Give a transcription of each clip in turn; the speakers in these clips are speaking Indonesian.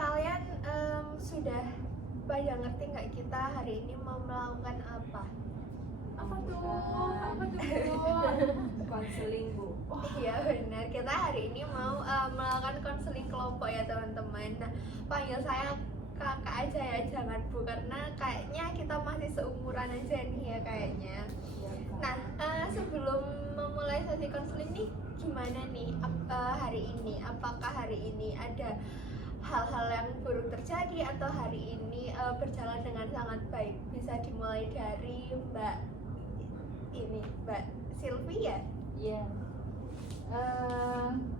kalian sudah pada ngerti nggak kita hari ini mau melakukan apa? Apa tuh? Konseling Bu. Iya benar, kita hari ini mau melakukan konseling kelompok ya teman-teman. Nah, panggil saya kakak aja ya, jangan Bu, karena kayaknya kita masih seumuran aja nih ya kayaknya. Nah, sebelum memulai sesi konseling nih, gimana nih hari ini? Apakah hari ini ada hal-hal yang buruk terjadi atau hari ini berjalan dengan sangat baik? Bisa dimulai dari Mbak Sylvia. Iya.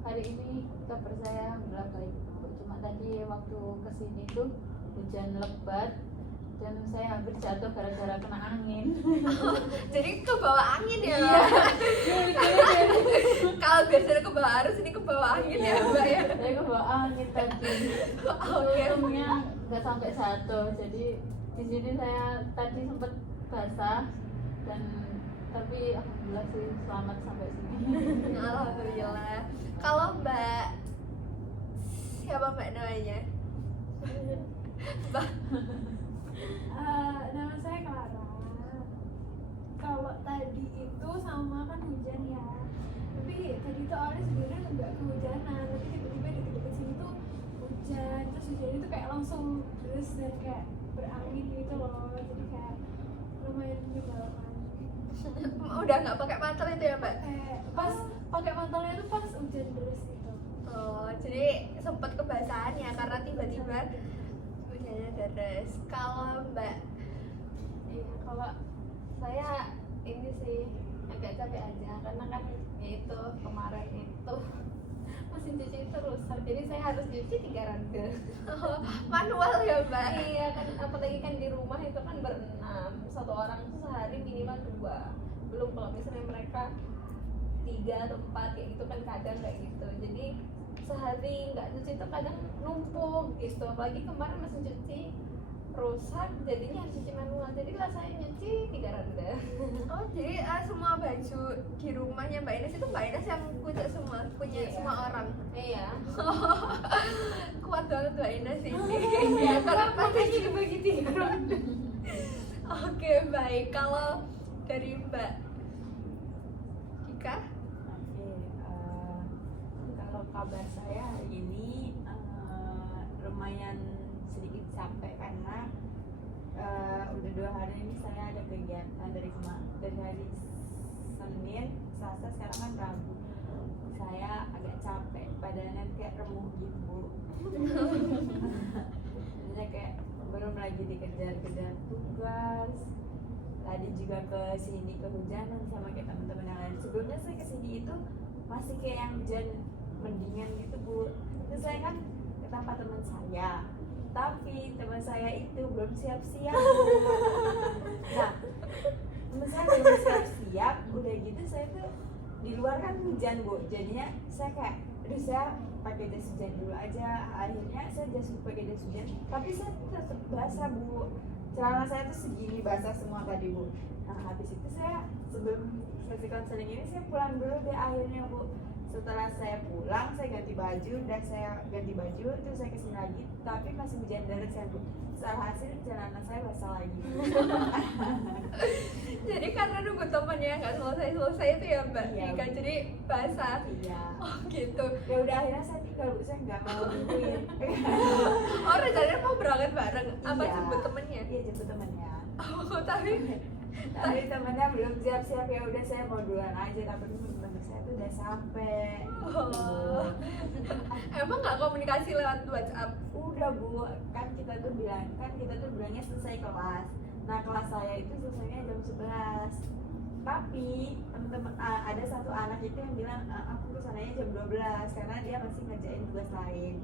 Hari ini kabar saya alhamdulillah baik. Cuma tadi waktu kesini tuh hujan lebat dan saya hampir jatuh gara-gara kena angin. Jadi ke bawah angin ya? Iya. Kalau biasanya ke bawah arus, ini ke bawah angin ya Mbak ya? Saya ke bawah angin tadi. Oke. Untungnya nggak sampai jatuh. Jadi di sini saya tadi sempat basah dan tapi alhamdulillah sih selamat sampai sini. Alhamdulillah. Kalau Mbak siapa Mbak namanya? Mbak. Nama saya Clara. Kalau tadi itu sama kan hujan ya. Tapi tadi tuh awalnya sebenarnya nggak kehujanan, tapi tiba-tiba di dekat sini tuh hujan. Terus hujan itu kayak langsung terus dan kayak berangin gitu loh. Jadi kayak lumayan menyebalkan. Udah nggak pakai mantel itu ya Mbak? Pas pakai mantelnya tuh pas hujan deras gitu. Oh, jadi sempat kebasahan ya karena tiba-tiba hujannya deras. Kalau Mbak, Iya, kalau saya ini sih agak capek aja karena kan ya itu kemarin itu mesin cuci itu rusak, jadi saya harus cuci 3 ronde. manual ya Mbak? Iya kan, apalagi kan di rumah itu kan berenam, satu orang itu sehari minimal 2, belum kalau misalnya mereka 3 atau 4 kayak gitu kan kadang kayak gitu, jadi sehari nggak cuci itu kadang numpuk gitu, apalagi kemarin mesin cuci rusak jadinya harus cuci manual, jadi lah saya nyuci 3 ronde. Oh, jadi semua baju di rumahnya Mbak Ines itu Mbak Ines yang punya semua, punya Iya. semua orang. Iya. Kuat banget Mbak Ines ini. Ya, Karena kalau makanya dibagi 3 ronde. Oke, baik. Kalau dari Mbak Dika? Oke, kalau kabar saya hari ini lumayan sedikit capek karena udah 2 hari ini saya ada kegiatan dari hari Senin, Selasa, sekarang kan Rabu. Saya agak capek, badannya kayak remuk gitu. Saya kayak belum lagi dikejar-kejar tugas. Tadi juga ke sini kehujanan sama kayak teman-teman yang lain. Sebelumnya saya ke sini itu masih kayak yang hujan mendingan gitu Bu. Terus saya kan ke tempat teman saya, tapi teman saya itu belum siap-siap Bu. Nah, teman saya belum siap-siap, udah gitu saya tuh di luar kan hujan Bu. Jadinya saya kayak, aduh saya pakai jas hujan dulu aja. Akhirnya saya pakai jas hujan, tapi saya tetap basah Bu. Celana saya tuh segini basah semua tadi Bu. Nah habis itu saya sebelum sesi konseling ini saya pulang dulu deh akhirnya Bu. Setelah saya pulang saya ganti baju dan saya ganti baju terus saya kesini lagi, tapi masih hujan deras ya Bu. Salah hasil celana saya basah lagi. Jadi karena nunggu temennya nggak selesai itu ya Mbak Iya, Dika, Bu. jadi basah. Iya. Oh gitu. Ya udah akhirnya saya tinggal Bu, saya nggak mau nungguin. Oh, rencananya mau berangkat bareng? Apa Iya. jemput temennya? Iya jemput temannya. Oh, tapi Tapi temennya belum siap-siap, ya udah saya mau duluan aja, tapi temen saya tuh udah sampai. oh. Emang nggak komunikasi lewat WhatsApp? Udah Bu, kan kita tuh bilangnya selesai kelas. Nah kelas saya itu selesainya jam 11. Tapi teman-teman ada satu anak itu yang bilang aku kesananya jam 12 karena dia masih ngerjain tugas lain.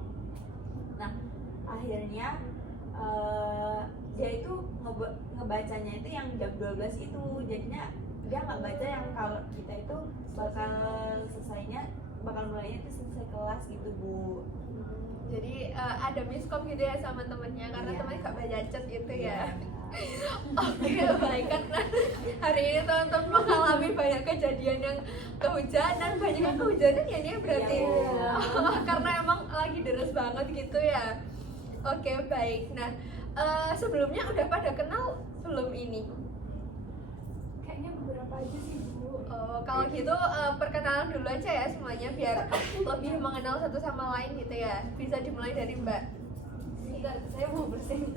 Nah akhirnya dia itu ngebacanya itu yang jam 12 itu, jadinya dia nggak baca yang kalau kita itu bakal mulainya itu selesai kelas gitu Bu. Jadi ada miskom gitu ya sama temennya karena Iya. temennya nggak baca chat gitu Iya. ya. Oke, baik, karena hari ini teman-teman mengalami banyak kejadian yang kehujanan, banyak yang kehujanan ya nih berarti. Iya. Karena emang lagi deres banget gitu ya. Oke, baik. Nah, sebelumnya udah pada kenal belum ini? Kayaknya beberapa aja sih Bu. Oh, kalau gitu perkenalan dulu aja ya semuanya biar lebih mengenal satu sama lain gitu ya. Bisa dimulai dari Mbak. Sebentar, saya mau bersihin.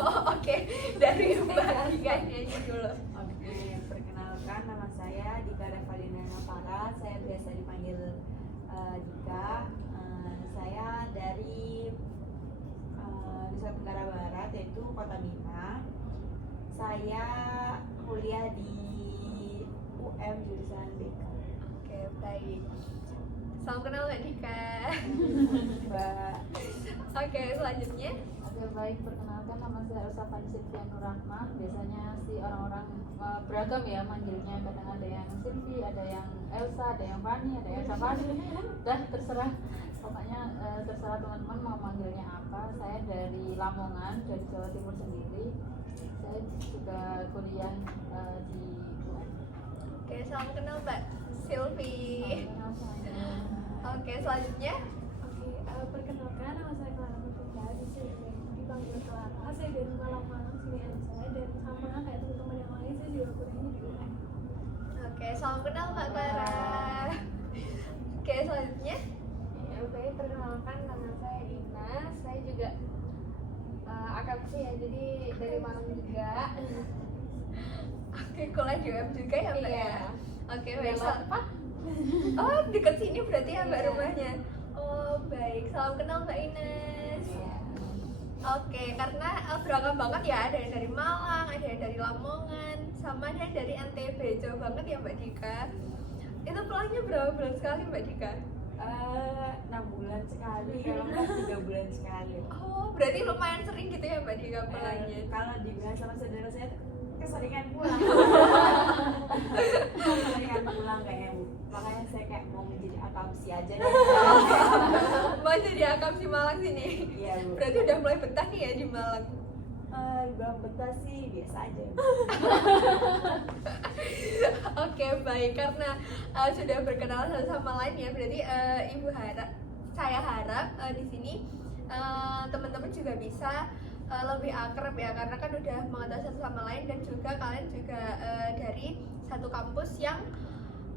Oh, oke. Dari Mbak Dika ini aja dulu. Oke, perkenalkan nama saya Dika Revalina Navara. Saya biasa dipanggil Dika. Saya dari Nusa Tenggara Barat, yaitu Kota Bima. Saya kuliah di UM jurusan BK. Oke, baik. Salam kenal Mbak Dika. Mbak. Oke, selanjutnya. Oke baik, perkenalkan nama saya Elsa Vansilvia Nurrahma. Biasanya sih orang-orang beragam ya manggilnya, kadang ada yang Silvi, ada yang Elsa, ada yang Fani, ada yang Safani. Dan terserah, pokoknya terserah teman-teman mau manggilnya apa. Saya dari Lamongan, dari Jawa Timur sendiri. Saya juga kuliah di UM. Oke, salam kenal Mbak Silvi. Kenal semuanya. Oke, selanjutnya. Oke, perkenalkan nama saya Clara Mufida, dipanggil Clara. Saya dari Malang sini aja, dan sama kayak teman-teman yang lain saya juga kuliahnya di UM. Oke, salam kenal Mbak Clara. Oke, selanjutnya. Ya, oke, perkenalkan nama saya Ina. Saya juga akamsi ya, jadi dari Malang juga. Oke, kuliah di UM juga ya Mbak Iya. ya? Oke, Udah baik. lengkap. Oh, deket sini berarti ya Mbak Iya. rumahnya. Oh, baik. Salam kenal Mbak Ines. Iya. Oke, karena beragam banget ya, ada yang dari Malang, ada yang dari Lamongan, sama ada yang dari NTB. Jauh banget ya Mbak Dika. Itu pulangnya berapa bulan sekali Mbak Dika? 6 bulan sekali, kalau enggak 3 bulan sekali. Oh, berarti lumayan sering gitu ya Mbak Dika pulangnya. Kalau dibilang sama saudara saya tuh keseringan pulang. Keseringan pulang kayaknya Bu. Makanya saya kayak mau menjadi akamsi aja deh. Mau jadi akamsi Malang sini. Iya Bu. Berarti udah mulai betah nih ya di Malang. Dibilang betah sih biasa aja. Oke, baik, karena sudah berkenalan satu sama lain ya, berarti saya harap di sini teman-teman juga bisa lebih akrab ya, karena kan udah mengetahui satu sama lain dan juga kalian juga dari satu kampus yang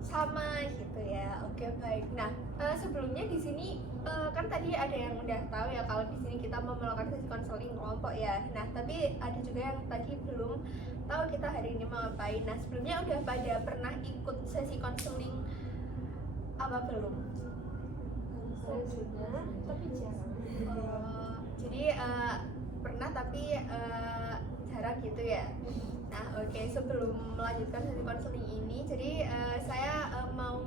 sama gitu ya. Oke, baik. Nah, sebelumnya di sini kan tadi ada yang udah tahu ya kalau di sini kita mau melakukan sesi konseling kelompok ya. Nah, tapi ada juga yang tadi belum tahu kita hari ini mau ngapain. Nah, sebelumnya udah pada pernah ikut sesi konseling apa belum? Saya sudah, tapi jarang. Jadi pernah tapi jarang gitu ya. Nah, oke, sebelum melanjutkan sesi konseling ini, jadi saya mau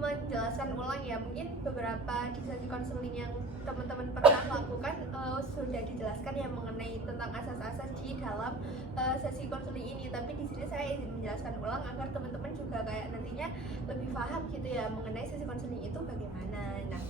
menjelaskan ulang ya, mungkin beberapa di sesi konseling yang teman-teman pernah lakukan sudah dijelaskan ya mengenai tentang asas-asas di dalam sesi konseling ini, tapi di sini saya ingin menjelaskan ulang agar teman-teman juga kayak nantinya lebih paham gitu ya mengenai sesi konseling itu bagaimana. Nah,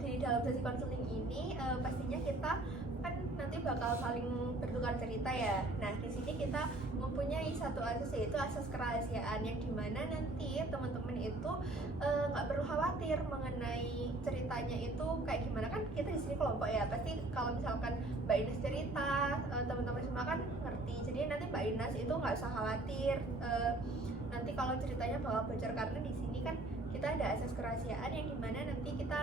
di dalam sesi konseling ini pastinya kita kan nanti bakal saling bertukar cerita ya. Nah, di sini kita mempunyai satu asas, yaitu asas kerahasiaan, yang dimana nanti teman-teman itu nggak perlu khawatir mengenai ceritanya itu kayak gimana. Kan kita di sini kelompok ya, pasti kalau misalkan Mbak Ines cerita teman-teman semua kan ngerti, jadi nanti Mbak Ines itu nggak usah khawatir nanti kalau ceritanya bakal bocor, karena di sini kan kita ada asas kerahasiaan yang dimana nanti kita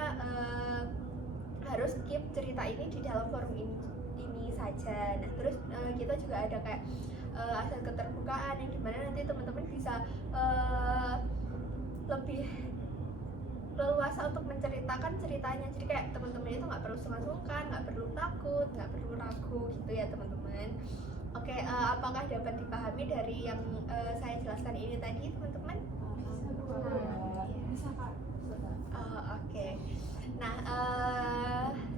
harus keep cerita ini di dalam forum ini saja. Nah, terus kita juga ada kayak asas keterbukaan yang dimana nanti teman-teman bisa lebih leluasa untuk menceritakan ceritanya. Jadi kayak teman-teman itu nggak perlu sungkan-sungkan, nggak perlu takut, nggak perlu ragu gitu ya teman-teman. Oke, apakah dapat dipahami dari yang saya jelaskan ini tadi teman-teman? Bisa Kak. Oke. Nah,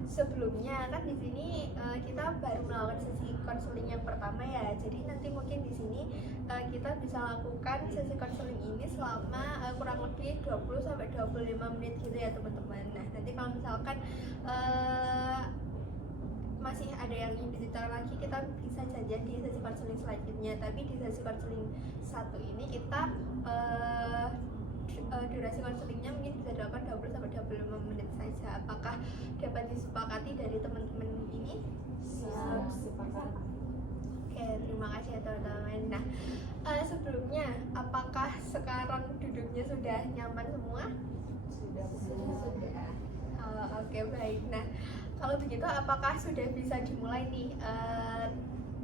sebelumnya kan di sini kita baru melakukan sesi konseling yang pertama ya. Jadi nanti mungkin di sini kita bisa lakukan sesi konseling ini selama kurang lebih 20 sampai 25 menit gitu ya, teman-teman. Nah, nanti kalau misalkan masih ada yang ingin diceritakan lagi, kita bisa janjian di sesi konseling selanjutnya. Tapi di sesi konseling satu ini kita durasi konselingnya mungkin bisa dilakukan 20 sampai 25 menit saja. Apakah dapat disepakati dari teman-teman ini? Siap, sepakat. Oke, terima kasih ya teman-teman. Nah, sebelumnya apakah sekarang duduknya sudah nyaman semua? Sudah. Oke, baik. Nah, kalau begitu apakah sudah bisa dimulai nih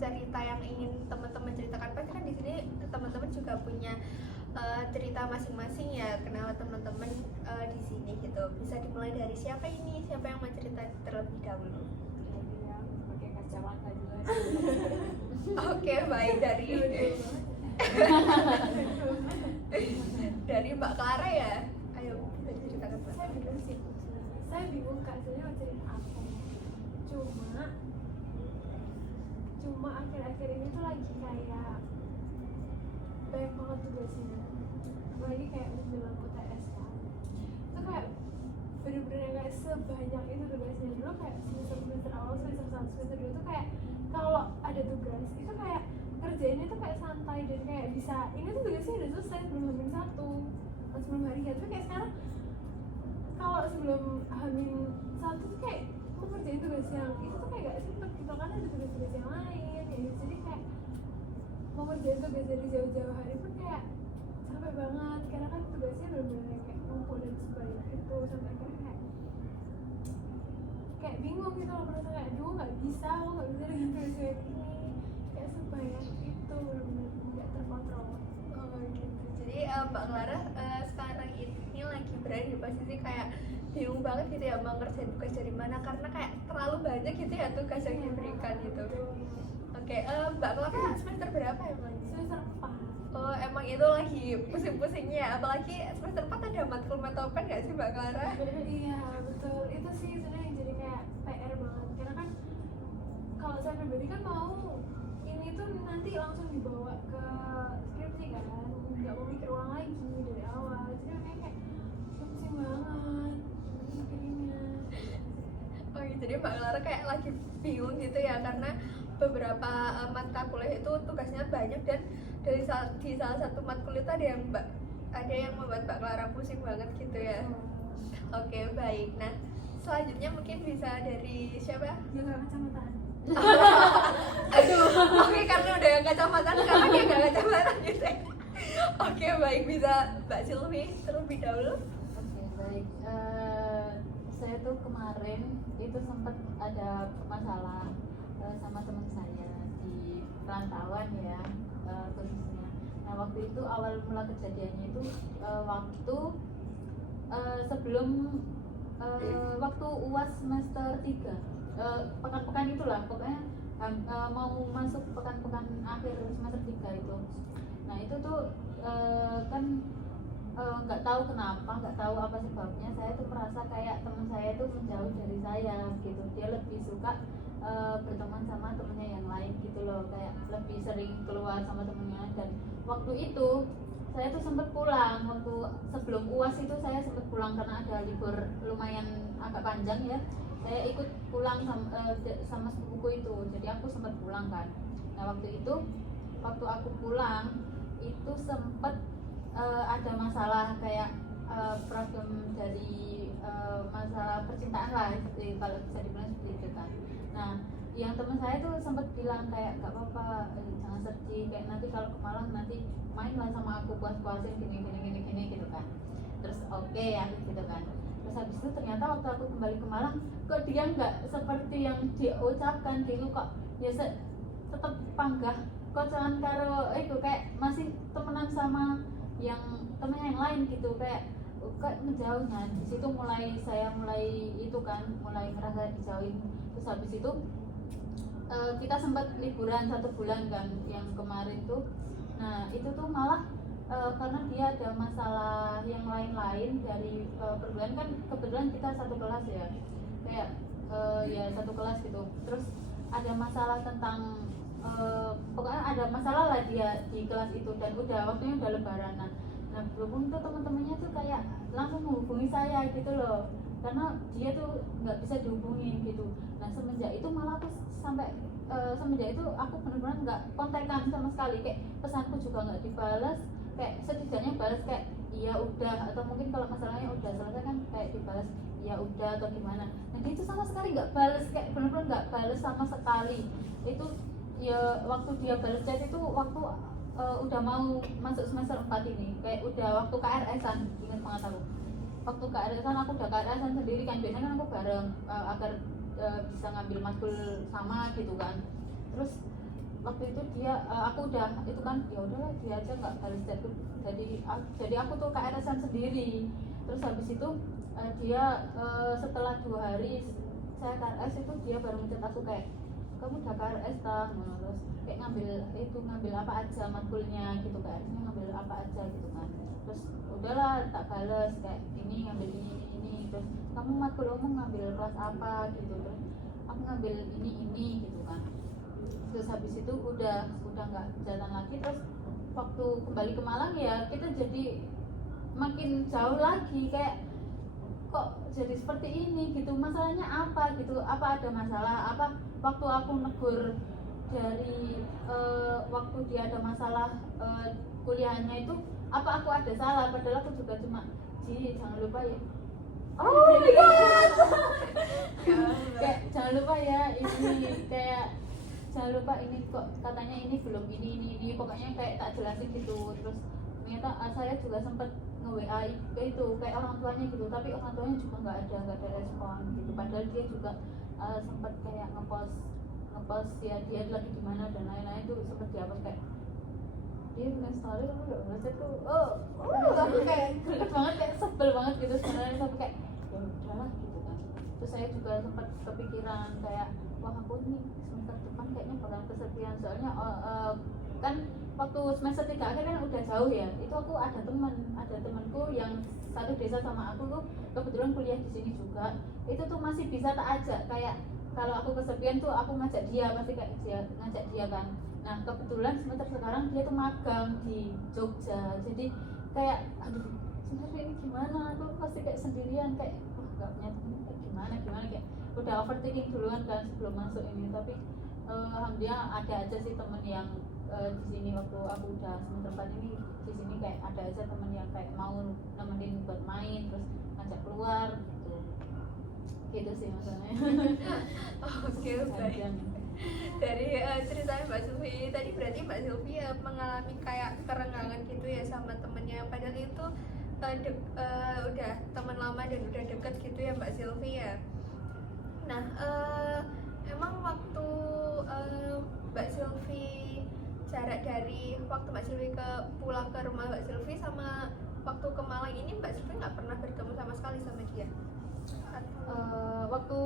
cerita yang ingin teman-teman ceritakan? Pasti kan di sini teman-teman juga punya cerita masing-masing ya, kenal teman-teman di sini gitu. Bisa dimulai dari siapa ini? Siapa yang mau cerita terlebih dahulu? Yang pakai kacamata dulu. Oke, baik, dari Mbak Clara ya. Ayo, bisa diceritakan Mbak. Saya bingung sih, saya bingung kak, saya mau cerita apa. Cuma akhir-akhir ini tuh lagi kayak banyak banget tugasnya, apalagi kayak menjelang UTS kan. Itu kayak bener-bener kayak sebanyak itu tugasnya. Dulu kayak semester awal, semester 1, semester 2 tuh kayak kalau ada tugas itu kayak kerjainnya tuh kayak santai dan kayak bisa, ini tuh tugasnya udah selesai sebelum H-1 atau sebelum hari H. Tapi kayak sekarang kalau sebelum H-1 tuh kayak mau kerjain tugas yang itu tuh kayak gak sempet gitu, karena ada tugas-tugas yang lain ya gitu. Jadi kayak mau kerjain tugas dari jauh-jauh hari pun kayak capek banget, karena kan tugasnya bener-bener kayak numpuk dan sebanyak itu, sampai akhirnya kayak bingung gitu loh, merasa kayak aduh nggak bisa dengan tugas kayak gini, kayak sebanyak itu bener-bener nggak terkontrol. Oh gitu. Jadi Mbak Clara sekarang ini lagi berada di posisi kayak bingung banget gitu ya mau ngerjain tugas dari mana, karena kayak terlalu banyak gitu ya tugas yang diberikan gitu. Oke, Mbak Clara semester berapa emang? Semester 4. Oh, emang itu lagi pusing-pusingnya, apalagi semester 4 ada matkul metopen nggak sih Mbak Clara? Iya betul, itu sih sebenarnya yang jadi kayak PR banget, karena kan kalau saya pribadi kan mau ini tuh nanti langsung dibawa ke skripsi kan, nggak mau mikir ulang lagi dari awal, jadi makanya kayak pusing banget mikirinnya. Oh, jadi Mbak Clara kayak lagi bingung gitu ya, karena beberapa mata kuliah itu tugasnya banyak dan di salah satu matkul itu ada yang membuat Mbak Clara pusing banget gitu ya. Oke, baik. Nah, selanjutnya mungkin bisa dari siapa? Jaga kacamataan. Aduh, oke, karena udah yang kacamataan, karena dia nggak kacamataan gitu ya. Oke, baik, bisa Mbak Silvi terlebih dahulu. Oke, baik. Saya tuh kemarin itu sempat ada masalah sama teman saya di perantauan ya, khususnya. Nah, waktu itu awal mula kejadiannya itu waktu sebelum waktu UAS semester 3, pekan-pekan itulah pokoknya, mau masuk pekan-pekan akhir semester 3 itu. Nah itu tuh kan nggak tahu kenapa, nggak tahu apa sebabnya, saya tuh merasa kayak teman saya tuh menjauh dari saya gitu. Dia lebih suka berteman sama temennya yang lain gitu loh, kayak lebih sering keluar sama temennya. Dan waktu itu saya tuh sempat pulang, waktu sebelum UAS itu saya sempat pulang karena ada libur lumayan agak panjang ya. Saya ikut pulang sama sepupuku itu, jadi aku sempat pulang kan. Nah waktu itu, waktu aku pulang itu sempat ada masalah kayak problem dari masalah percintaan lah, kalau bisa dibilang seperti itu kan. Nah yang teman saya tuh sempat bilang kayak gak apa-apa, jangan sedih, kayak nanti kalau ke Malang nanti main lah sama aku, puas-puasin gini gitu kan. Terus oke ya gitu kan. Terus habis itu ternyata waktu aku kembali ke Malang, kok dia nggak seperti yang diucapkan gitu, kok ya tetap panggah kok jalan karo itu, kayak masih temenan sama yang temennya yang lain gitu, kayak ngejauhnya. Di situ saya mulai itu kan, mulai ngerasa dijauhin. Terus habis itu kita sempat liburan 1 bulan kan yang kemarin tuh. Nah itu tuh malah karena dia ada masalah yang lain-lain dari perguruan kan, kebetulan kita satu kelas ya, kayak ya satu kelas gitu. Terus ada masalah tentang pokoknya ada masalah lah dia di kelas itu, dan waktunya udah lebaran. Nah berhubung tuh teman-temannya tuh kayak langsung menghubungi saya gitu loh, karena dia tuh nggak bisa dihubungin gitu. Nah semenjak itu malah aku semenjak itu aku benar-benar nggak kontekan sama sekali, kayak pesanku juga nggak dibalas, kayak setidaknya balas kayak iya udah, atau mungkin kalau masalahnya udah selesai kan kayak dibalas ya udah atau gimana. Nah dia itu sama sekali nggak balas, kayak benar-benar nggak balas sama sekali. Itu ya waktu dia balas chat itu waktu udah mau masuk semester 4 ini, kayak udah waktu KRS-an, ingat banget aku. Waktu KRS-an aku udah KRS-an sendiri kan, biasanya kan aku bareng agar bisa ngambil matkul sama gitu kan. Terus waktu itu dia aku udah itu kan ya udahlah dia aja nggak balas chatku, jadi aku tuh KRS-an sendiri. Terus habis itu dia setelah 2 hari saya KRS itu dia baru ngechat aku kayak kamu udah KRS tah, terus kayak ngambil apa aja matkulnya gitu, KRS-nya ngambil apa aja gitu kan. Terus udahlah tak bales kayak ini ngambil ini, terus kamu matkul umum ngambil kelas apa gitu, terus aku ngambil ini gitu kan. Terus habis itu udah nggak jalan lagi. Terus waktu kembali ke Malang ya kita jadi makin jauh lagi, kayak kok jadi seperti ini gitu, masalahnya apa gitu, apa ada masalah apa. Waktu aku negur dari waktu dia ada masalah kuliahnya itu, apa aku ada salah, padahal aku juga cuma jangan lupa ya, oh my god kayak jangan lupa ya ini, kayak jangan lupa ini kok katanya ini belum ini pokoknya kayak tak jelasin gitu. Terus ternyata saya juga sempat nge-WA itu kayak orang tuanya gitu, tapi orang tuanya juga nggak ada respon gitu, padahal dia juga sempat kayak ngepost ya dia lagi di mana dan lain-lain, itu sempat dihapus kayak dia bikin story kamu nggak balas itu, tapi kayak greget banget, kayak sebel banget gitu sebenarnya, tapi kayak ya udahlah gitu kan. Terus saya juga sempat kepikiran kayak wah aku nih semester depan kayaknya bakal kesepian, soalnya kan waktu semester 3 akhir kan udah jauh ya, itu aku ada temanku yang satu desa sama aku tuh kebetulan kuliah di sini juga, itu tuh masih bisa tak ajak, kayak kalau aku kesepian tuh aku ngajak dia, pasti kayak ngajak dia kan. Nah kebetulan semester sekarang dia tuh magang di Jogja, jadi kayak aduh semester ini gimana, aku pasti kayak sendirian, kayak wah gak punya temen kayak gimana kayak udah overthinking duluan kan sebelum masuk ini. Tapi alhamdulillah ada aja sih temen yang di sini waktu aku udah semester 4 ini di sini kayak ada aja temen yang kayak mau nemenin buat main, terus ngajak keluar gitu sih maksudnya. Oke, baik. Dari ceritanya Mbak Sylvie tadi, berarti Mbak Sylvie mengalami kayak kerenggangan gitu ya sama temennya, padahal itu udah teman lama dan udah deket gitu ya Mbak Sylvie ya. Nah emang waktu Mbak Sylvie jarak dari waktu Mbak Sylvie pulang ke rumah Mbak Sylvie sama waktu ke Malang ini, Mbak Sylvie nggak pernah bertemu sama sekali sama dia? Waktu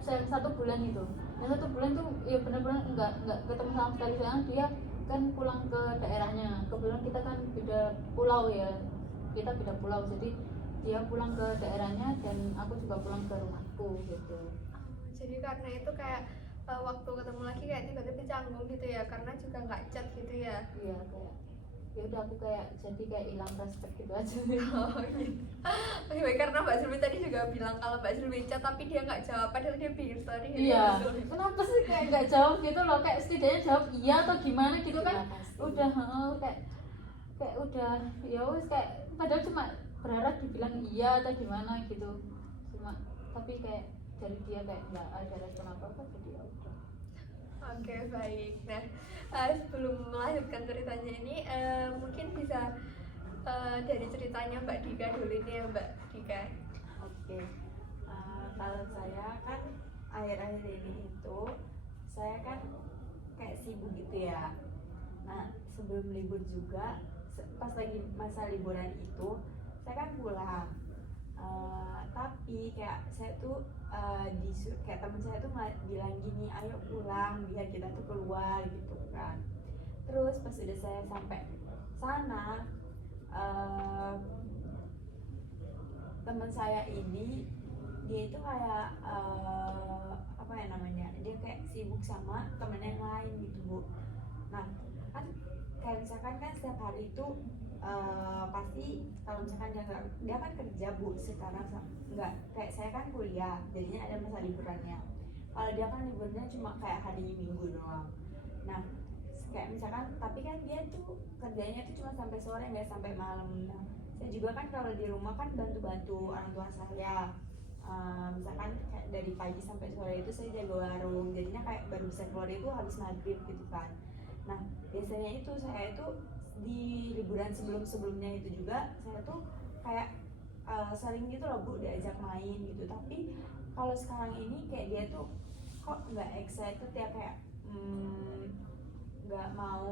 saya 1 bulan itu, yang 1 bulan tuh ya benar-benar nggak ketemu sama sekali, soalnya dia kan pulang ke daerahnya. Kebetulan kita kan beda pulau ya, kita beda pulau, jadi dia pulang ke daerahnya dan aku juga pulang ke rumahku gitu. Jadi karena itu kayak waktu ketemu lagi kayak tiba-tiba canggung gitu ya, karena juga nggak chat gitu ya. Iya, kayak ya udah aku kayak jadi kayak hilang respect gitu aja. Oh gitu. Oke, karena Mbak Sylvie tadi juga bilang kalau Mbak Sylvie chat tapi dia nggak jawab, padahal dia bikin story gitu. Iya, kenapa sih kayak nggak jawab gitu loh, kayak setidaknya jawab iya atau gimana gitu kan. Udah kayak udah ya wes, kayak padahal cuma berharap dibilang iya atau gimana gitu, cuma tapi kayak dari dia kayak nggak ada respon apa-apa, jadi ya udah. Oke, baik. Nah sebelum melanjutkan ceritanya ini mungkin bisa dari ceritanya Mbak Dika dulu ini ya Mbak Dika. Oke. Kalau saya kan akhir-akhir ini itu saya kan kayak sibuk gitu ya. Nah sebelum libur juga, pas lagi masa liburan itu saya kan pulang. Tapi kayak saya tuh kayak teman saya tuh bilang gini, ayo pulang biar kita tuh keluar gitu kan. Terus pas udah saya sampai sana, teman saya ini dia itu kayak apa ya namanya, dia kayak sibuk sama temen yang lain gitu Bu. Nah kan kayak misalkan kan setiap hari itu pasti kalau misalkan dia kan kerja Bu sekarang, nggak kayak saya kan kuliah, jadinya ada masa liburannya. Kalau dia kan liburnya cuma kayak hari Minggu doang. Nah kayak misalkan, tapi kan dia tuh kerjanya tuh cuma sampai sore, nggak sampai malam. Nah saya juga kan kalau di rumah kan bantu-bantu orang tua saya. Misalkan kayak dari pagi sampai sore itu saya jaga warung, jadinya kayak baru bisa keluar itu habis maghrib gitu kan. Nah biasanya itu saya itu di liburan sebelumnya itu juga saya tuh kayak sering gitu loh Bu diajak main gitu, tapi kalau sekarang ini kayak dia tuh kok nggak excited ya, kayak nggak mau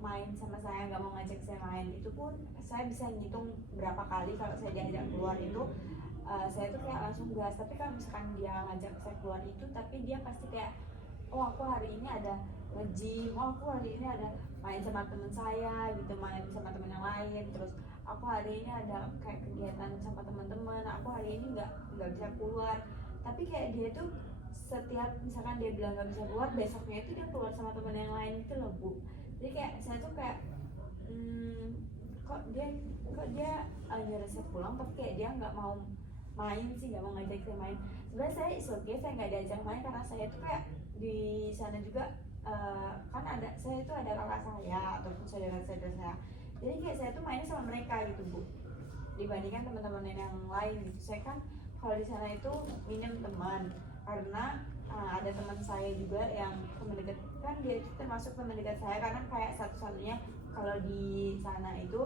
main sama saya, nggak mau ngajak saya main. Itu pun saya bisa ngitung berapa kali kalau saya diajak keluar itu saya tuh kayak langsung gas. Tapi kalau misalkan dia ngajak saya keluar itu, tapi dia pasti kayak, oh aku hari ini ada nge-gym, oh aku hari ini ada main sama teman saya gitu, main sama teman yang lain, terus aku hari ini ada kayak kegiatan sama teman-teman, aku hari ini nggak bisa keluar. Tapi kayak dia tuh setiap misalkan dia bilang nggak bisa keluar, besoknya itu dia keluar sama teman yang lain gitu loh Bu. Jadi kayak saya tuh kayak kok dia nyuruh saya pulang, tapi kayak dia nggak mau main sih, nggak mau ngajak saya main. Sebenarnya saya saya nggak diajak main karena saya tuh kayak di sana juga kan saya itu ada kakak saya ataupun saudara-saudara saya. Jadi kayak saya tuh mainnya sama mereka gitu Bu, dibandingkan teman-teman yang lain gitu. Saya kan kalau di sana itu minim teman karena ada teman saya juga yang teman dekat, kan dia itu termasuk teman dekat saya karena kayak satu-satunya kalau di sana itu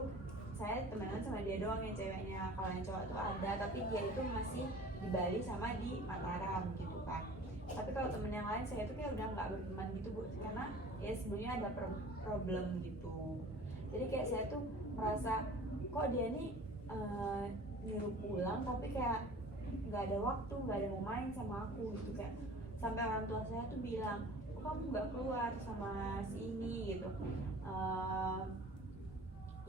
saya temenan sama dia doang yang ceweknya. Kalau yang cowok tuh ada, tapi dia itu masih di Bali sama di Mataram gitu kan. Tapi kalau temen yang lain saya tuh kayak udah nggak berteman gitu Bu, karena ya sebenarnya ada problem gitu. Jadi kayak saya tuh merasa kok dia nih nyuruh pulang tapi kayak nggak ada waktu, nggak ada mau main sama aku gitu. Kayak sampai orang tua saya tuh bilang, kok kamu nggak keluar sama si ini gitu.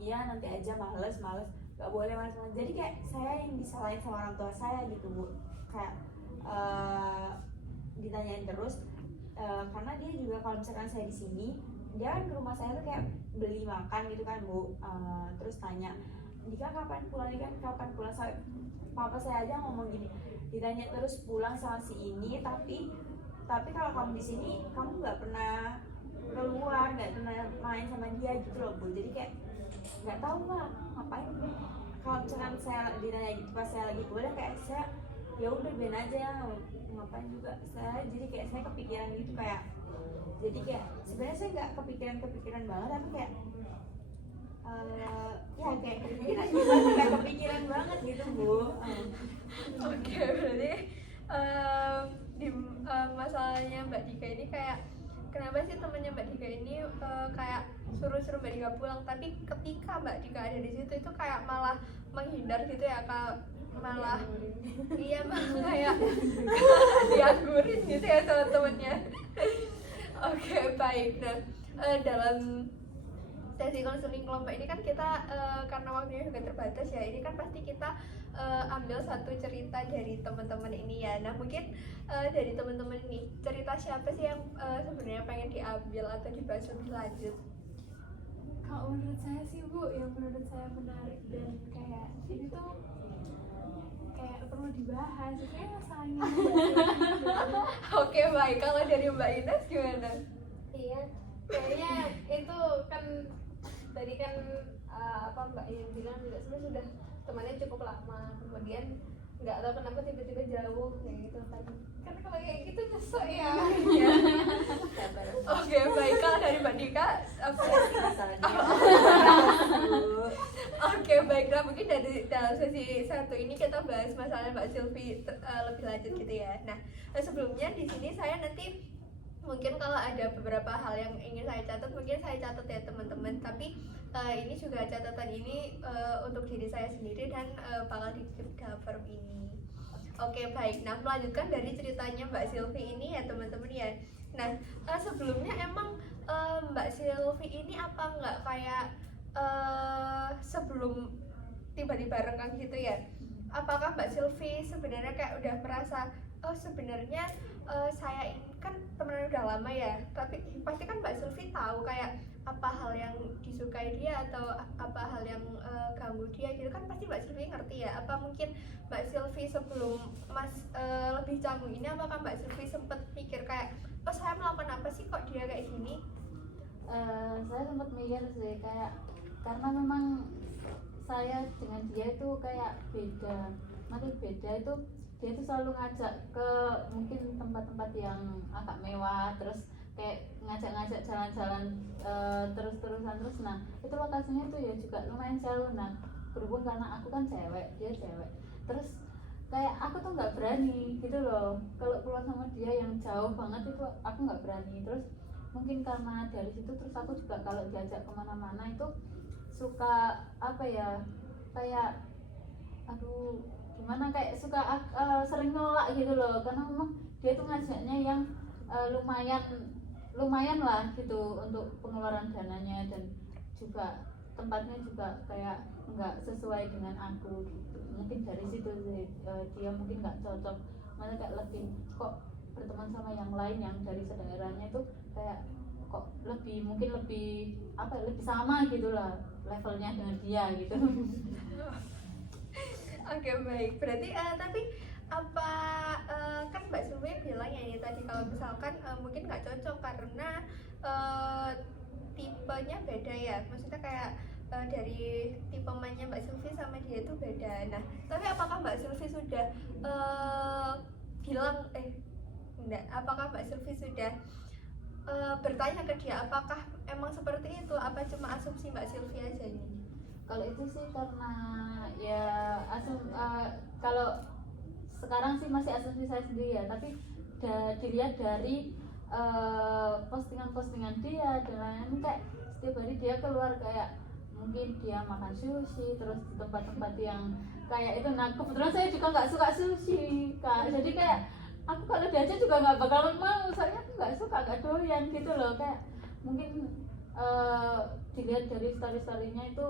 Iya nanti aja, males, nggak boleh males. Jadi kayak saya yang disalahin sama orang tua saya gitu Bu, kayak ditanyain terus karena dia juga kalau misalkan saya di sini, dia kan ke rumah saya tuh kayak beli makan gitu kan Bu, terus tanya Dika kapan pulang, sampai papa saya aja ngomong gini, ditanya terus pulang sama si ini, tapi kalau kamu di sini kamu nggak pernah keluar, nggak pernah main sama dia gitu loh Bu. Jadi kayak nggak tahu lah ngapain. Kalau misalkan saya ditanya gitu pas saya lagi kuliah, kayak saya ya udah biarin aja, ngapain juga saya. Jadi kayak saya kepikiran gitu, kayak jadi kayak sebenarnya saya nggak kepikiran banget, tapi kayak ya kayak kepikiran gitu, kayak kepikiran banget gitu Bu. Oke, berarti di masalahnya Mbak Dika ini kayak kenapa sih temannya Mbak Dika ini kayak suruh Mbak Dika pulang, tapi ketika Mbak Dika ada di situ itu kayak malah menghindar gitu ya, malah iya malah kayak dianggurin gitu ya teman-temannya. Oke, baik. Nah, dalam sesi konseling kelompok ini kan kita karena waktunya juga terbatas ya, ini kan pasti kita ambil satu cerita dari teman-teman ini ya. Nah mungkin dari teman-teman ini cerita siapa sih yang sebenarnya pengen diambil atau dibahas lebih lanjut? Kalau menurut saya sih Bu, yang menurut saya menarik dan kayak ini tuh kayak perlu dibahas, kayak masalahnya. Oke, baik. Kalau dari Mbak Ines gimana? Iya, kayaknya itu kan tadi kan apa Mbak yang bilang juga sebenarnya sudah temannya cukup lama, kemudian nggak tahu kenapa tiba-tiba jauh kayak gitu kan. Kan kalau kayak gitu nyesek ya. Oke, baik. Kalau dari Mbak Dika apa? Oke, baik. Nah mungkin dari dalam sesi satu ini kita bahas masalah Mbak Sylvie lebih lanjut gitu ya. Nah sebelumnya di sini saya nanti mungkin kalau ada beberapa hal yang ingin saya catat, mungkin saya catat ya teman-teman. Tapi ini juga catatan ini untuk diri saya sendiri dan bakal dikutip dalam forum ini. Oke, baik. Nah melanjutkan dari ceritanya Mbak Sylvie ini ya teman-teman ya. Nah sebelumnya emang Mbak Sylvie ini apa nggak kayak sebelum tiba-tiba renggang gitu ya, apakah Mbak Sylvie sebenarnya kayak udah merasa oh sebenarnya saya ini kan temenan udah lama ya, tapi pasti kan Mbak Sylvie tahu kayak apa hal yang disukai dia atau apa hal yang ganggu dia gitu kan, pasti Mbak Sylvie ngerti ya. Apa mungkin Mbak Sylvie sebelum lebih canggung ini, apakah Mbak Sylvie sempet mikir kayak oh saya melakukan apa sih kok dia kayak gini? Saya sempat mikir sih, kayak karena memang saya dengan dia itu kayak beda. Makin beda itu dia tuh selalu ngajak ke mungkin tempat-tempat yang agak mewah, terus kayak ngajak-ngajak jalan-jalan terus-terusan terus. Nah itu lokasinya tuh ya juga lumayan jauh. Nah berhubung karena aku kan cewek, dia cewek, terus kayak aku tuh nggak berani gitu loh kalau keluar sama dia yang jauh banget itu aku nggak berani. Terus mungkin karena dari situ terus aku juga kalau diajak kemana-mana itu suka apa ya, kayak aduh gimana, kayak suka sering nolak gitu loh, karena memang dia tuh ngajaknya yang lumayan lah gitu untuk pengeluaran dananya, dan juga tempatnya juga kayak nggak sesuai dengan aku gitu. Mungkin dari situ sih dia mungkin nggak cocok, malah kayak lebih kok berteman sama yang lain yang dari sedaerahnya itu kayak kok mungkin lebih apa ya, lebih sama gitu lah levelnya dengan dia gitu. Oke, baik. Berarti tapi apa kan Mbak Sylvia bilang ya ini tadi kalau misalkan mungkin nggak cocok karena tipenya beda ya. Maksudnya kayak dari tipe mainnya Mbak Sylvia sama dia itu beda. Nah, tapi apakah Mbak Sylvia sudah bilang enggak, apakah Mbak Sylvia sudah bertanya ke dia apakah emang seperti itu, apa cuma asumsi Mbak Sylvia aja ini? Kalau itu sih karena ya kalau sekarang sih masih asumsi saya sendiri ya, tapi dilihat dari postingan-postingan dia dan lain-lain, kayak setiap hari dia keluar kayak mungkin dia makan sushi terus di tempat-tempat yang kayak itu. Nah kebetulan saya juga nggak suka sushi kak, jadi kayak aku kalau diajak juga nggak bakalan mau, soalnya aku nggak suka, nggak doyan gitu loh. Kayak mungkin dilihat dari story-storynya itu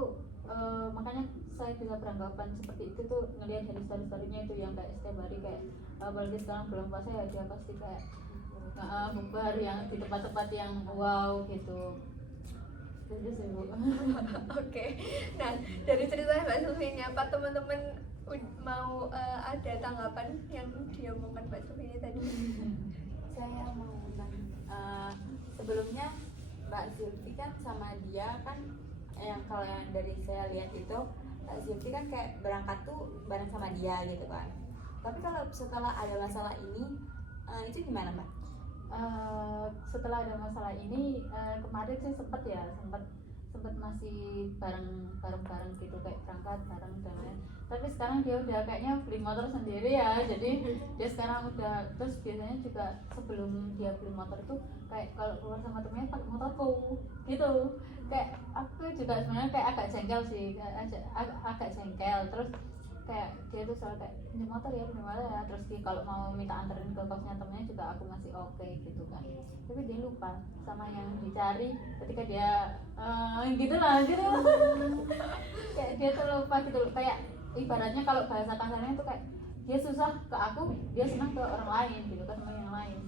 makanya saya bisa beranggapan seperti itu tuh, ngelihat dari story-storynya itu yang kayak setiap hari kayak apalagi sekarang belum puasa ya, dia pasti kayak bukber yang di tempat-tempat yang wow gitu. Itu sih Bu. Oke. Nah, dari cerita Mbak Sylvia ini apa teman-teman mau ada tanggapan yang diomongkan Mbak Sylvia ini tadi? Saya mau sebelumnya Mbak Sylvie kan sama dia kan yang kalau yang dari saya lihat itu Mbak Sylvie kan kayak berangkat tuh bareng sama dia gitu kan. Tapi kalau setelah ada masalah ini itu gimana Mbak? Setelah ada masalah ini kemarin sih sempat masih bareng gitu, kayak berangkat bareng dan lain. Tapi sekarang dia udah kayaknya beli motor sendiri ya, jadi dia sekarang udah, terus biasanya juga sebelum dia beli motor itu kayak kalau keluar sama temennya pakai motorku gitu. Kayak aku juga sebenarnya kayak agak jengkel sih, agak jengkel. Terus kayak dia tuh selalu kayak pinjam motor ya, terus dia kalau mau minta anterin ke kosnya temennya juga aku masih oke gitu kan. Tapi dia lupa sama yang dicari ketika dia gitu lah gitu. Kayak dia tuh lupa gitu loh, kayak ibaratnya kalau bahasa kasarnya tuh kayak dia susah ke aku, dia senang ke orang lain gitu, ke teman yang lain.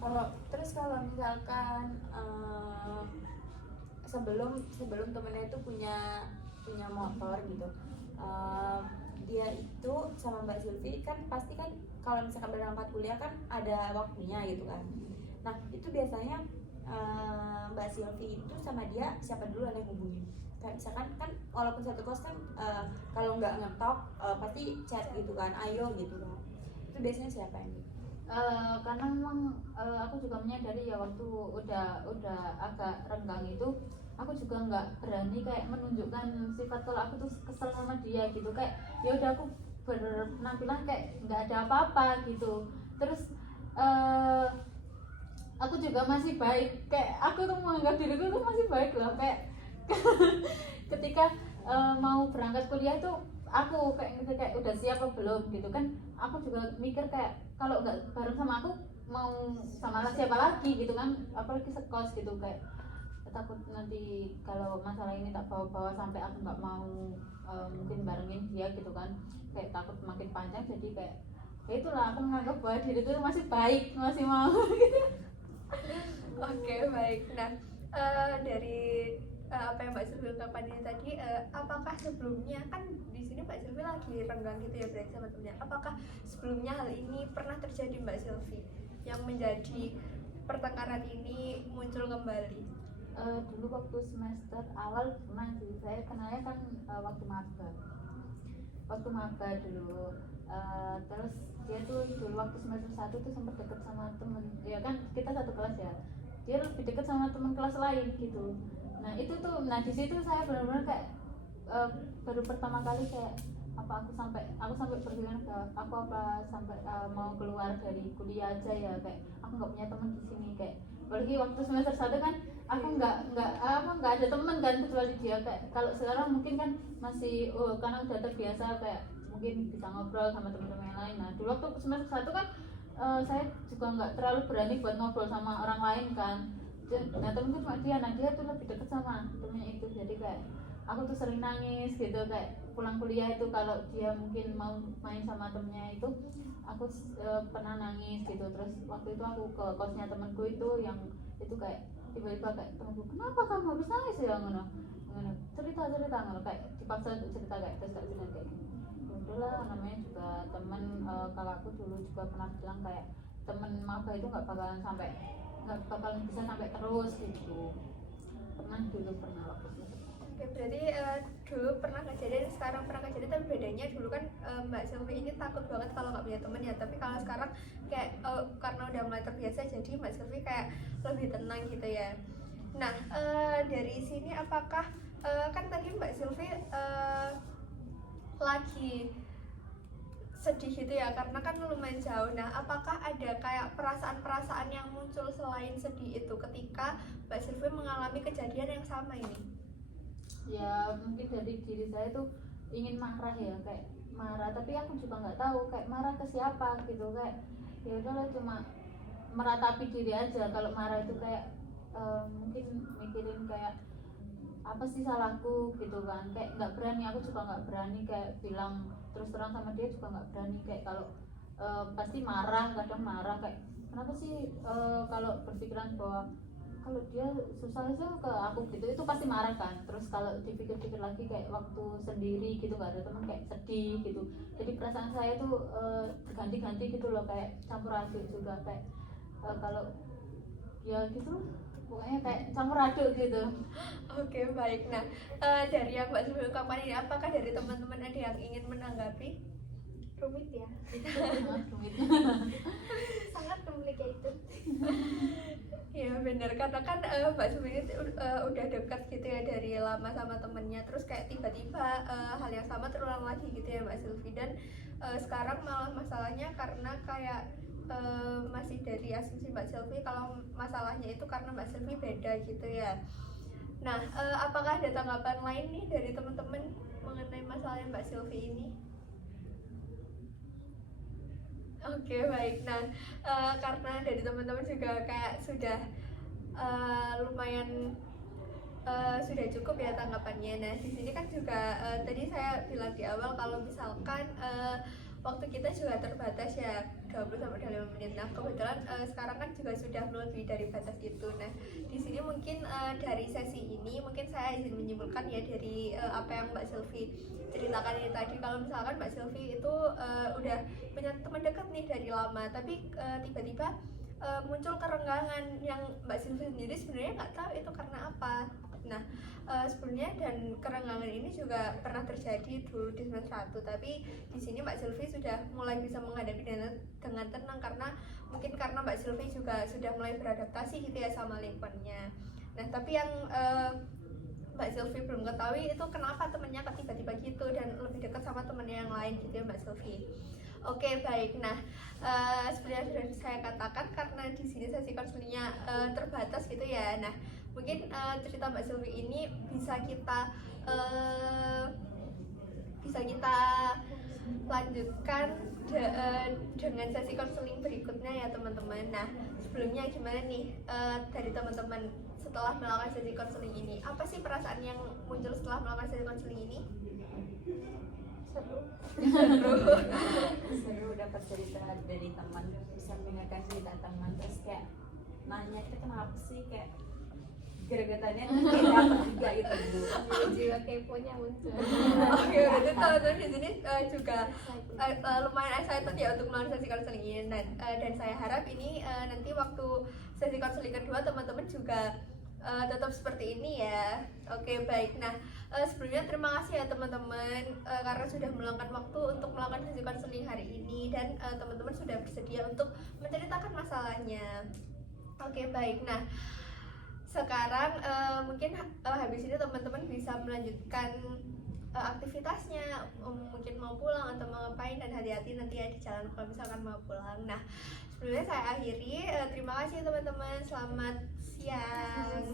Kalau misalkan sebelum temennya itu punya motor gitu, dia itu sama Mbak Sylvie kan pasti kan kalau misalkan berangkat kuliah kan ada waktunya gitu kan. Nah itu biasanya Mbak Sylvie itu sama dia siapa dulu yang hubungin? Kayak misalkan kan walaupun satu kos kan kalau nggak ngetok pasti chat gitu kan, ayo gitu kan. Itu biasanya siapa yang karena memang aku juga menyadari ya waktu udah agak renggang itu aku juga nggak berani kayak menunjukkan sifat kalau aku tuh kesel sama dia gitu. Kayak ya udah aku berpenampilan kayak nggak ada apa-apa gitu. Terus aku juga masih baik, kayak aku tuh menganggap diriku tuh masih baik loh. Kayak ketika mau berangkat kuliah itu aku kayak udah siap apa belum gitu kan. Aku juga mikir kayak kalau nggak bareng sama aku mau sama siapa lagi gitu kan, apalagi sekos gitu. Kayak takut nanti kalau masalah ini tak bawa-bawa sampai aku nggak mau mungkin barengin dia gitu kan, kayak takut makin panjang. Jadi kayak ya itulah, aku menganggap bahwa diri itu masih baik, masih mau gitu. Oke, baik. Nah, dari apa yang Mbak Sylvia ungkapkan ini tadi, apakah sebelumnya kan di sini Mbak Sylvia lagi renggang gitu ya berarti sama temennya. Apakah sebelumnya hal ini pernah terjadi Mbak Sylvia yang menjadi pertengkaran ini muncul kembali? dulu waktu semester awal pernah sih, saya kenalnya kan waktu maba dulu. Terus dia tuh dulu waktu semester 1 tuh sempat deket sama temen, ya kan kita satu kelas ya, dia lebih deket sama teman kelas lain gitu. Nah itu tuh, nah di situ saya benar-benar kayak baru pertama kali kayak aku sampai berpikiran ke aku apa sampai mau keluar dari kuliah aja ya, kayak aku nggak punya teman di sini, kayak apalagi waktu semester 1 kan aku nggak ada teman kan kecuali dia. Kayak kalau sekarang mungkin kan masih karena udah terbiasa kayak mungkin bisa ngobrol sama teman-teman yang lain. Nah dulu waktu semester 1 kan saya juga nggak terlalu berani buat ngobrol sama orang lain kan. Nah temenku cuma dia, nah dia tuh lebih deket sama temennya itu, jadi kayak aku tuh sering nangis gitu, kayak pulang kuliah itu kalau dia mungkin mau main sama temennya itu aku pernah nangis gitu. Terus waktu itu aku ke kosnya temenku itu yang itu kayak tiba-tiba kayak temenku, kenapa kamu harus nangis ya, ngono cerita ngono, kayak dipaksa untuk cerita, kayak terus tak bilang kayak gini, udahlah namanya juga temen. Kakakku dulu juga pernah bilang kayak temen maba itu nggak bakalan bisa sampai terus gitu. Pernah waktu itu. Oke, berarti dulu pernah kejadian, sekarang pernah kejadian, tapi bedanya dulu kan Mbak Sylvie ini takut banget kalau nggak punya teman ya, tapi kalau sekarang kayak karena udah mulai terbiasa, jadi Mbak Sylvie kayak lebih tenang gitu ya. Nah dari sini apakah kan tadi Mbak Sylvie lagi sedih gitu ya, karena kan lumayan jauh. Nah apakah ada kayak perasaan-perasaan yang muncul selain sedih itu ketika Mbak Sylvie mengalami kejadian yang sama ini? Ya mungkin dari diri saya tuh ingin marah ya, kayak marah, tapi aku juga nggak tahu kayak marah ke siapa gitu. Kayak ya udahlah, cuma meratapi diri aja. Kalau marah itu kayak mungkin mikirin kayak apa sih salahku gitu kan, kayak nggak berani, aku juga nggak berani kayak bilang terus terang sama dia, juga nggak berani. Kayak kalau pasti kadang marah kayak kenapa sih kalau berpikiran bahwa kalau dia susah aja ke aku gitu, itu pasti marah kan. Terus kalau dipikir-pikir lagi kayak waktu sendiri gitu nggak ada teman, kayak sedih gitu. Jadi perasaan saya tuh ganti-ganti gitu loh, kayak campur aduk juga, kayak kalau ya gitu pokoknya kayak campur aduk gitu. Oke, baik. Nah dari yang Mbak Sylvie ungkapkan ini, apakah dari teman-teman ada yang ingin menanggapi? Rumit ya, sangat complicated. Ya benar, karena kan Mbak Sylvie ini udah dekat gitu ya dari lama sama temennya, terus kayak tiba-tiba hal yang sama terulang lagi gitu ya Mbak Sylvie. Dan sekarang malah masalahnya karena kayak masih dari asumsi Mbak Sylvie kalau masalahnya itu karena Mbak Sylvie beda gitu ya. Nah apakah ada tanggapan lain nih dari teman-teman mengenai masalahnya Mbak Sylvie ini? Oke, baik. Nah karena dari teman-teman juga kayak sudah lumayan sudah cukup ya tanggapannya. Nah di sini kan juga tadi saya bilang di awal kalau misalkan waktu kita juga terbatas ya, 20-25 menit. Nah kebetulan sekarang kan juga sudah melebihi dari batas itu. Nah di sini mungkin dari sesi ini mungkin saya izin menyimpulkan ya dari apa yang Mbak Sylvie ceritakan ini tadi, kalau misalkan Mbak Sylvie itu udah punya teman dekat nih dari lama, tapi tiba-tiba muncul kerenggangan yang Mbak Sylvie sendiri sebenarnya nggak tahu itu karena apa. Nah sebenarnya dan kerenggangan ini juga pernah terjadi dulu di semester 1, tapi di sini Mbak Sylvie sudah mulai bisa menghadapi dengan tenang, karena mungkin karena Mbak Sylvie juga sudah mulai beradaptasi gitu ya sama lingkungannya. Nah tapi yang Mbak Sylvie belum ketahui itu kenapa temennya tiba-tiba gitu dan lebih dekat sama temennya yang lain gitu ya Mbak Sylvie. Oke, baik. Nah seperti yang sudah saya katakan, karena di sini sesi konselingnya terbatas gitu ya. Nah mungkin cerita Mbak Sylvie ini bisa kita lanjutkan dengan sesi konseling berikutnya ya teman-teman. Nah sebelumnya gimana nih dari teman-teman setelah melakukan sesi konseling ini, apa sih perasaan yang muncul setelah melakukan sesi konseling ini? Seru dapat cerita dari teman, bisa mendengarkan cerita teman, terus kayak nanya itu kenapa sih, kayak gregetannya tuh kayak dapat juga gitu dulu. Jiwa keponya muncul. Oke, berarti teman-teman di sini juga lumayan excited ya untuk melakukan sesi konseling ini. Dan saya harap ini nanti waktu sesi konseling kedua teman-teman juga tetap seperti ini ya. Oke, baik. Nah, sebelumnya terima kasih ya teman-teman karena sudah meluangkan waktu untuk melakukan sesi konseling hari ini, dan teman-teman sudah bersedia untuk menceritakan masalahnya. Oke, baik. Nah, sekarang mungkin habis ini teman-teman bisa melanjutkan aktivitasnya, mungkin mau pulang atau mau ngapain, dan hati-hati nanti ya di jalan kalau misalkan mau pulang. Nah, sebelumnya saya akhiri, terima kasih teman-teman, selamat siang.